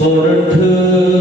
sorrent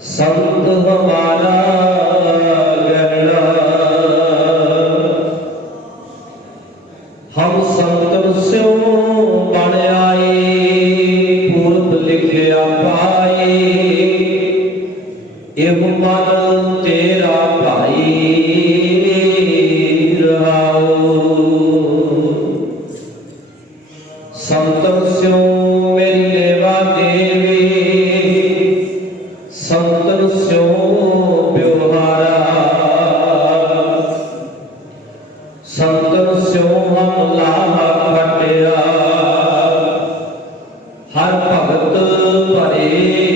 ਸੰਤ ਹਮਾਰਾ ਗਹਿਣਾ। ਹਮ ਸੰਤਨ ਸਿਉ ਬਣ ਆਏ, ਪੂਰਬ ਲਿਖਿਆ ਪਾਏ। ਇਹ ਮਨ ਤੇਰਾ ਭਾਈ। ਹਰ ਭਗਤ ਭਰੇ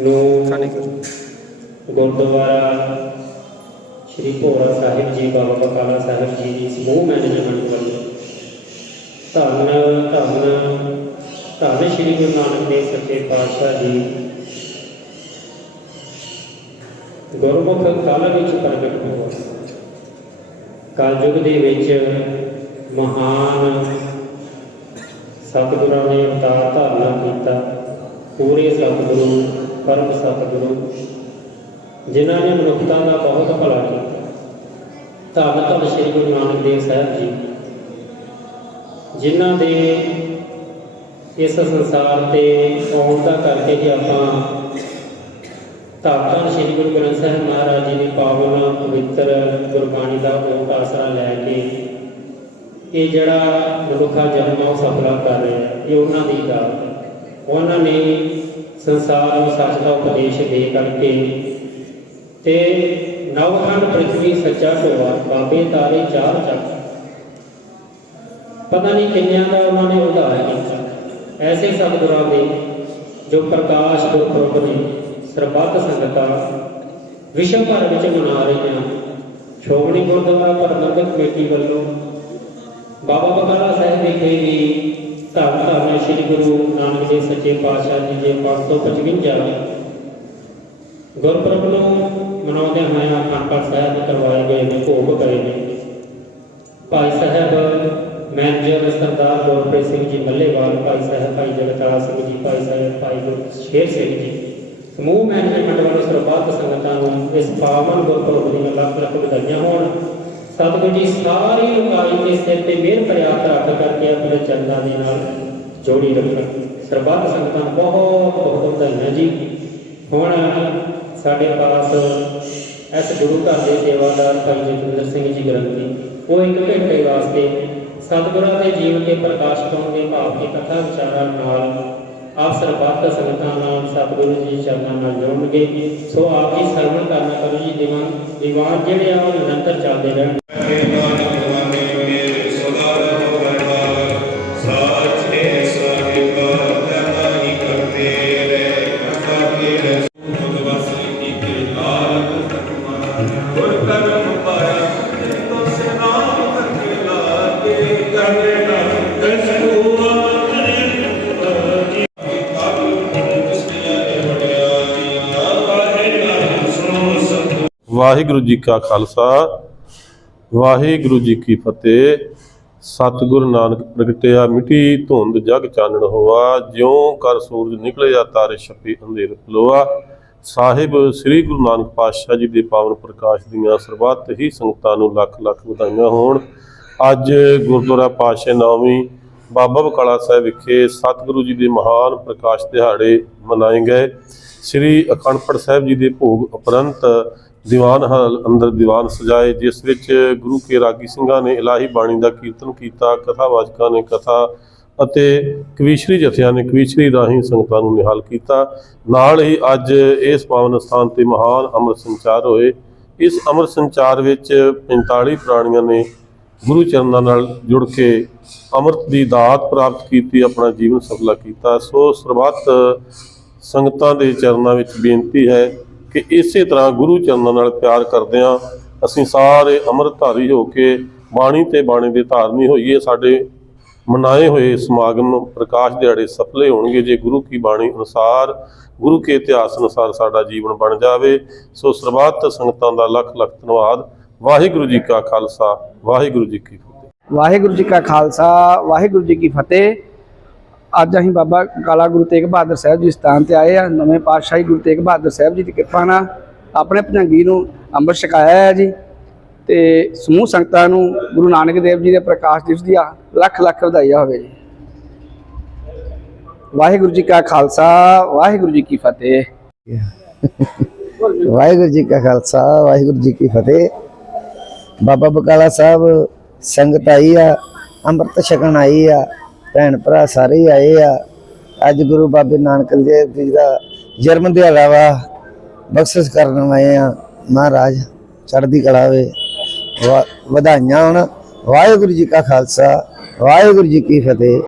ਨੂੰ ਗੁਰਦੁਆਰਾ ਸ੍ਰੀ ਭੋਰਾ ਸਾਹਿਬ ਜੀ, ਬਾਬਾ ਬਕਾਲਾ ਸਾਹਿਬ ਜੀ ਦੀ ਸਮੂਹ ਮੈਨੇਜਮੈਂਟ ਵੱਲੋਂ ਧੰਨ ਧੰਨ ਧੰਨ ਸ੍ਰੀ ਗੁਰੂ ਨਾਨਕ ਦੇਵ ਸੱਚੇ ਪਾਤਸ਼ਾਹ ਜੀ। ਗੁਰਮੁਖ ਕਾਲ ਵਿੱਚ ਪ੍ਰਗਟ ਹੋਇਆ। ਕਲਯੁਗ ਦੇ ਵਿੱਚ ਮਹਾਨ ਸਤਿਗੁਰਾਂ ਨੇ ਅਵਤਾਰ ਧਾਰਨਾ ਕੀਤਾ। ਪੂਰੇ ਸਤਿਗੁਰੂ ਪਰਮ ਸਤਿਗੁਰੂ ਜਿਨ੍ਹਾਂ ਨੇ ਮਨੁੱਖਤਾ ਦਾ ਬਹੁਤ ਭਲਾ ਕੀਤਾ। ਧੰਨ ਧੰਨ ਸ੍ਰੀ ਗੁਰੂ ਨਾਨਕ ਦੇਵ ਸਾਹਿਬ ਜੀ, ਜਿਨ੍ਹਾਂ ਦੇ ਇਸ ਸੰਸਾਰ ਤੇ ਆਉਣ ਦਾ ਕਰਕੇ ਕਿ ਆਪਾਂ ਧੰਨ ਧੰਨ ਸ੍ਰੀ ਗੁਰੂ ਗ੍ਰੰਥ ਸਾਹਿਬ ਮਹਾਰਾਜ ਜੀ ਦੀ ਪਾਵਨ, ਪਵਿੱਤਰ ਗੁਰਬਾਣੀ ਦਾ ਉਹ ਆਸਰਾ ਲੈ ਕੇ ਇਹ ਜਿਹੜਾ ਮਨੁੱਖਾ ਜਨਮ ਉਹ ਸਫਲਾ ਕਰ ਰਿਹਾ ਇਹ ਉਹਨਾਂ ਦੀ ਦਾਤ ਉਹਨਾਂ ਨੇ ਸੰਸਾਰ ਨੂੰ ਸੱਚ ਦਾ ਉਪਦੇਸ਼ ਦੇ ਕਰਕੇ ਤੇ ਨਵਖੰਡ ਪ੍ਰithvi ਸੱਚਾ ਢੋਆ ਬਾਬੇ ਤਾਰੇ ਚਾਰ ਚੱਕ। ਪਤਾ ਨਹੀਂ ਕਿੰਨਿਆਂ ਦਾ ਉਹਨਾਂ ਨੇ ਉਦਾਹਰ ਕੀਤਾ। ਐਸੇ ਸਤਿਗੁਰਾਂ ਦੇ ਜੋ ਪ੍ਰਕਾਸ਼ ਗੁਰਪੁਰਬ ਨੇ ਸਰਬੱਤ ਸੰਗਤਾਂ ਵਿਸ਼ਵ ਭਰ ਵਿੱਚ ਮਨਾ ਰਹੀਆਂ। ਸ਼੍ਰੋਮਣੀ ਗੁਰਦੁਆਰਾ ਪ੍ਰਬੰਧਕ ਕਮੇਟੀ ਵੱਲੋਂ ਬਾਬਾ ਬਕਾਲਾ ਸਾਹਿਬ ਵਿਖੇ ਵੀ ਧੰਨ ਧੰਨ ਸ੍ਰੀ ਗੁਰੂ ਨਾਨਕ ਦੇਵ ਸੱਚੇ ਪਾਤਸ਼ਾਹ ਜੀ ਦੇ 555 ਗੁਰਪੁਰਬ ਨੂੰ ਮਨਾਉਂਦੇ ਹੋਏ ਅਖੰਡ ਪਾਠ ਸਾਹਿਬ ਕਰਵਾਏ ਗਏ ਨੇ, ਭੋਗ ਪਏ ਨੇ। ਭਾਈ ਸਾਹਿਬ ਮੈਨੇਜਰ ਸਰਦਾਰ ਗੁਰਪ੍ਰੀਤ ਸਿੰਘ ਜੀ ਮੱਲੇਵਾਲ, ਭਾਈ ਸਾਹਿਬ ਭਾਈ ਜਗਤਾਰ ਸਿੰਘ ਜੀ, ਭਾਈ ਸਾਹਿਬ ਭਾਈ ਗੁਰਸ਼ੇਰ ਸਿੰਘ ਜੀ, ਸਮੂਹ ਮੈਨੇਜਮੈਂਟ ਵੱਲੋਂ ਸਰਬੱਤ ਸੰਗਤਾਂ ਨੂੰ ਇਸ ਪਾਵਨ ਗੁਰਪੁਰਬ ਦੀਆਂ ਲੱਖ ਲੱਖ ਵਧਾਈਆਂ ਹੋਣ। ਸਤਿਗੁਰੂ ਜੀ ਸਾਰੀ ਲੁਕਾਈ ਦੇ ਸਿਰ ਤੇ ਮਿਹਰ ਪ੍ਰਿਆਪਤ ਰੱਖ ਕਰਕੇ ਆਪਣੇ ਚੰਦਾਂ ਦੇ ਨਾਲ ਜੋੜੀ ਰੱਖਣ। ਸਰਬੱਤ ਸੰਗਤਾਂ ਬਹੁਤ ਬਹੁਤ ਧੰਨਵਾਦ ਜੀ। ਹੁਣ ਸਾਡੇ ਪਾਸ ਇਸ ਗੁਰੂ ਘਰ ਦੇ ਸੇਵਾਦਾਰ ਭਾਈ ਜਤਿੰਦਰ ਸਿੰਘ ਜੀ ਗ੍ਰੰਥੀ, ਉਹ ਇੱਕ ਘੰਟੇ ਵਾਸਤੇ ਸਤਿਗੁਰਾਂ ਦੇ ਜੀਵਨ ਦੇ ਪ੍ਰਕਾਸ਼ ਪਾਉਣ ਦੇ ਭਾਵ ਦੀ ਕਥਾ ਵਿਚਾਰਾਂ ਨਾਲ ਆਪ ਸਰਬੱਤ ਸੰਗਤਾਂ ਨਾਲ, ਸਤਿਗੁਰੂ ਜੀ ਚਰਨਾਂ ਨਾਲ ਜੁੜਨਗੇ। ਸੋ ਆਪ ਜੀ ਸਰਵਣ ਕਰਨਾ ਕਰੋ ਜੀ, ਦੀਵਾਨ ਦੀਵਾਨ ਜਿਹੜੇ ਆ ਉਹ ਨਿਰੰਤਰ ਚੱਲਦੇ ਰਹਿਣ। ਵਾਹਿਗੁਰੂ ਜੀ ਕਾ ਖਾਲਸਾ, ਵਾਹਿਗੁਰੂ ਜੀ ਕੀ ਫਤਿਹ। ਸਤਿਗੁਰ ਨਾਨਕ ਪ੍ਰਗਟਿਆ ਮਿੱਟੀ ਧੁੰਦ ਜਗ ਚਾਨਣ ਹੋਆ, ਜਿਉ ਕਰ ਸੂਰਜ ਨਿਕਲਿਆ ਤਾਰੇ ਛਪੀ ਅੰਧੇਰ ਖਲੋਆ। ਸਾਹਿਬ ਸ੍ਰੀ ਗੁਰੂ ਨਾਨਕ ਪਾਤਸ਼ਾਹ ਜੀ ਦੇ ਪਾਵਨ ਪ੍ਰਕਾਸ਼ ਦੀਆਂ ਸਰਬੱਤ ਹੀ ਸੰਗਤਾਂ ਨੂੰ ਲੱਖ ਲੱਖ ਵਧਾਈਆਂ ਹੋਣ। ਅੱਜ ਗੁਰਦੁਆਰਾ ਪਾਤਸ਼ਾਹ ਨੌਵੀਂ ਬਾਬਾ ਬਕਾਲਾ ਸਾਹਿਬ ਵਿਖੇ ਸਤਿਗੁਰੂ ਜੀ ਦੇ ਮਹਾਨ ਪ੍ਰਕਾਸ਼ ਦਿਹਾੜੇ ਮਨਾਏ ਗਏ। ਸ੍ਰੀ ਅਖੰਡ ਪਾਠ ਸਾਹਿਬ ਜੀ ਦੇ ਭੋਗ ਉਪਰੰਤ ਦੀਵਾਨ ਹਾਲ ਅੰਦਰ ਦੀਵਾਨ ਸਜਾਏ, ਜਿਸ ਵਿੱਚ ਗੁਰੂ ਕੇ ਰਾਗੀ ਸਿੰਘਾਂ ਨੇ ਇਲਾਹੀ ਬਾਣੀ ਦਾ ਕੀਰਤਨ ਕੀਤਾ ਕਥਾਵਾਚਕਾਂ ਨੇ ਕਥਾ ਅਤੇ ਕਵੀਸ਼ਰੀ ਜਥਿਆਂ ਨੇ ਕਵੀਸ਼ਰੀ ਰਾਹੀਂ ਸੰਗਤਾਂ ਨੂੰ ਨਿਹਾਲ ਕੀਤਾ। ਨਾਲ ਹੀ ਅੱਜ ਇਸ ਪਾਵਨ ਸਥਾਨ ਤੇ ਮਹਾਨ ਅੰਮ੍ਰਿਤ ਸੰਚਾਰ ਹੋਏ। ਇਸ ਅੰਮ੍ਰਿਤ ਸੰਚਾਰ ਵਿੱਚ 45 ਪ੍ਰਾਣੀਆਂ ਨੇ ਗੁਰੂ ਚਰਨਾਂ ਨਾਲ ਜੁੜ ਕੇ ਅੰਮ੍ਰਿਤ ਦੀ ਦਾਤ ਪ੍ਰਾਪਤ ਕੀਤੀ, ਆਪਣਾ ਜੀਵਨ ਸਫਲਾ ਕੀਤਾ। ਸੋ ਸਰਬੱਤ ਸੰਗਤਾਂ ਦੇ ਚਰਨਾਂ ਵਿੱਚ ਬੇਨਤੀ ਹੈ ਕਿ ਇਸੇ ਤਰ੍ਹਾਂ ਗੁਰੂ ਚਰਨਾਂ ਨਾਲ ਪਿਆਰ ਕਰਦੇ ਕਰਦਿਆਂ ਅਸੀਂ ਸਾਰੇ ਅੰਮ੍ਰਿਤਧਾਰੀ ਹੋ ਕੇ ਬਾਣੀ ਤੇ ਬਾਣੀ ਦੇ ਧਾਰਨੀ ਹੋਈਏ। ਸਾਡੇ ਮਨਾਏ ਹੋਏ ਸਮਾਗਮ ਪ੍ਰਕਾਸ਼ ਦਿਹਾੜੇ ਸਫਲੇ ਹੋਣਗੇ ਜੇ ਗੁਰੂ ਕੀ ਬਾਣੀ ਅਨੁਸਾਰ, ਗੁਰੂ ਕੇ ਇਤਿਹਾਸ ਅਨੁਸਾਰ ਸਾਡਾ ਜੀਵਨ ਬਣ ਜਾਵੇ। ਸੋ ਸਰਬੱਤ ਸੰਗਤਾਂ ਦਾ ਲੱਖ ਲੱਖ ਧੰਨਵਾਦ। ਵਾਹਿਗੁਰੂ ਜੀ ਕਾ ਖਾਲਸਾ, ਵਾਹਿਗੁਰੂ ਜੀ ਕੀ ਫਤਿਹ। ਵਾਹਿਗੁਰੂ ਜੀ ਕਾ ਖਾਲਸਾ, ਵਾਹਿਗੁਰੂ ਜੀ ਕੀ ਫਤਿਹ। ਅੱਜ ਅਸੀਂ ਬਾਬਾ ਕਾਲਾ ਗੁਰੂ ਤੇਗ ਬਹਾਦਰ ਸਾਹਿਬ ਜੀ ਸਥਾਨ ਤੇ ਆਏ ਆ, ਨਵੇਂ ਪਾਤਸ਼ਾਹੀ ਗੁਰੂ ਤੇਗ ਬਹਾਦਰ ਸਾਹਿਬ ਜੀ ਦੀ ਕਿਰਪਾ ਨਾਲ ਆਪਣੇ ਭਜੰਗੀ ਨੂੰ ਅੰਮ੍ਰਿਤ ਛਕਾਇਆ ਹੈ ਜੀ ਤੇ ਸਮੂਹ ਸੰਗਤਾਂ ਨੂੰ ਗੁਰੂ ਨਾਨਕ ਦੇਵ ਜੀ ਦੇ ਪ੍ਰਕਾਸ਼ ਦਿਵਸ ਦੀਆਂ ਲੱਖ ਲੱਖ ਵਧਾਈਆਂ ਹੋਵੇ ਜੀ। ਵਾਹਿਗੁਰੂ ਜੀ ਕਾ ਖਾਲਸਾ, ਵਾਹਿਗੁਰੂ ਜੀ ਕੀ ਫਤਿਹ। ਵਾਹਿਗੁਰੂ ਜੀ ਕਾ ਖਾਲਸਾ, ਵਾਹਿਗੁਰੂ ਜੀ ਕੀ ਫਤਿਹ। ਬਾਬਾ ਬਕਾਲਾ ਸਾਹਿਬ ਸੰਗਤ ਆਈ ਆ, ਅੰਮ੍ਰਿਤ ਛਕਣ ਆਈ ਆ। ਭੈਣ ਭਰਾ ਸਾਰੇ ਹੀ ਆਏ ਆ। ਅੱਜ ਗੁਰੂ ਬਾਬੇ ਨਾਨਕ ਦੇਵ ਜੀ ਦਾ ਜਨਮ ਦਿਹਾੜਾ ਵਾ ਬਖਸ਼ਿਸ਼ ਕਰਨ ਆਏ ਆ। ਮਹਾਰਾਜ ਚੜ੍ਹਦੀ ਕਲਾ ਵੇ ਵਧਾਈਆਂ ਹੋਣ। ਵਾਹਿਗੁਰੂ ਜੀ ਕਾ ਖਾਲਸਾ। ਵਾਹਿਗੁਰੂ ਜੀ ਕੀ ਫਤਿਹ।